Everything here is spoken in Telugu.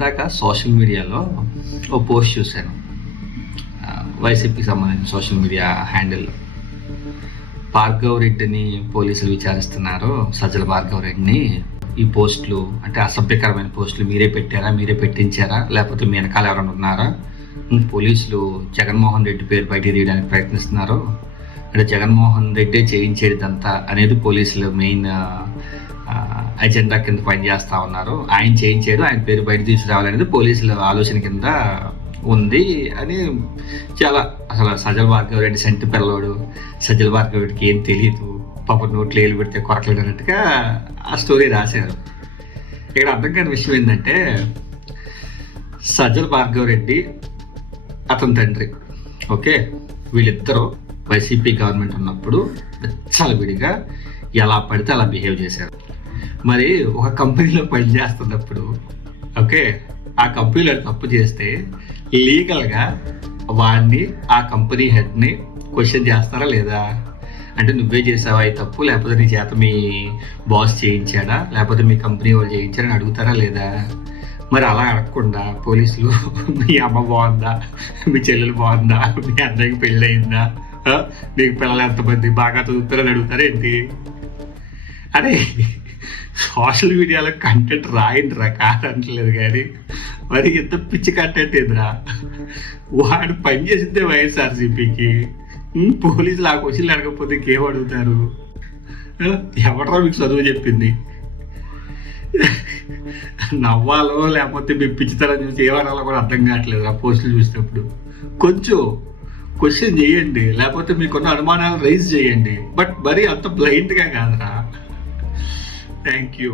ఇందాక సోషల్ మీడియాలో ఓ పోస్ట్ చూశాను. వైసీపీకి సంబంధించిన సోషల్ మీడియా హ్యాండిల్లో భార్గవ్ రెడ్డిని పోలీసులు విచారిస్తున్నారు. సజ్జల భార్గవ్ రెడ్డిని ఈ పోస్టులు అంటే అసభ్యకరమైన పోస్టులు మీరే పెట్టారా, మీరే పెట్టించారా, లేకపోతే మీ వెనకాల ఎవరైనా ఉన్నారా, పోలీసులు జగన్మోహన్ రెడ్డి పేరు బయట తీయడానికి ప్రయత్నిస్తున్నారు, అంటే జగన్మోహన్ రెడ్డి చేయించేదంతా అనేది పోలీసులు మెయిన్ అజెండా కింద పనిచేస్తూ ఉన్నారు. ఆయన చేయించాడు, ఆయన పేరు బయట తీసుకురావాలనేది పోలీసుల ఆలోచన కింద ఉంది అని చాలా అసలు సజ్జల భార్గవ్ రెడ్డి సెంటి పిల్లవాడు, సజ్జల భార్గవ్ రెడ్డికి ఏం తెలియదు, పాప నోట్లు ఏలు పెడితే కొరకలేడు అన్నట్టుగా ఆ స్టోరీ రాశారు. ఇక్కడ అర్థం కాని విషయం ఏంటంటే సజ్జల భార్గవ్ రెడ్డి అతని తండ్రి, ఓకే, వీళ్ళిద్దరూ వైసీపీ గవర్నమెంట్ ఉన్నప్పుడు విచ్చలవిడిగా ఎలా పడితే అలా బిహేవ్ చేశారు. మరి ఒక కంపెనీలో పనిచేస్తున్నప్పుడు, ఓకే, ఆ కంపెనీలో తప్పు చేస్తే లీగల్గా వాడిని, ఆ కంపెనీ హెడ్ని క్వశ్చన్ చేస్తారా లేదా? అంటే నువ్వే చేసావా ఈ తప్పు, లేకపోతే నీ చేత మీ బాస్ చేయించాడా, లేకపోతే మీ కంపెనీ వాళ్ళు చేయించారని అడుగుతారా లేదా? మరి అలా అడగకుండా పోలీసులు మీ అమ్మ బాగుందా, మీ చెల్లెలు బాగుందా, మీ అన్నయ్యకి పెళ్ళి అయిందా, మీకు పిల్లలు ఎంతమంది, బాగా చదువుతారని అడుగుతారేంటి? అరే సోషల్ మీడియాలో కంటెంట్ రాయండిరా, కాదంటలేదు, కానీ మరి ఎంత పిచ్చి కంటెంట్ ఏందిరా? వాడు పని చేసిందే వైఎస్ఆర్సీపీకి, పోలీసులు ఆ క్వశ్చన్లు అడగకపోతే ఇంకేం అడుగుతారు? ఎవడరా మీకు చదువు చెప్పింది? నవ్వాలో లేకపోతే మీ పిచ్చితనం చూసి ఏమనాలో కూడా అర్థం కావట్లేదు ఆ పోస్టులు చూసినప్పుడు. కొంచెం క్వశ్చన్ చేయండి, లేకపోతే మీకున్న అనుమానాలు రైజ్ చేయండి, బట్ మరీ అంత బ్లైండ్గా కాదురా. Thank you.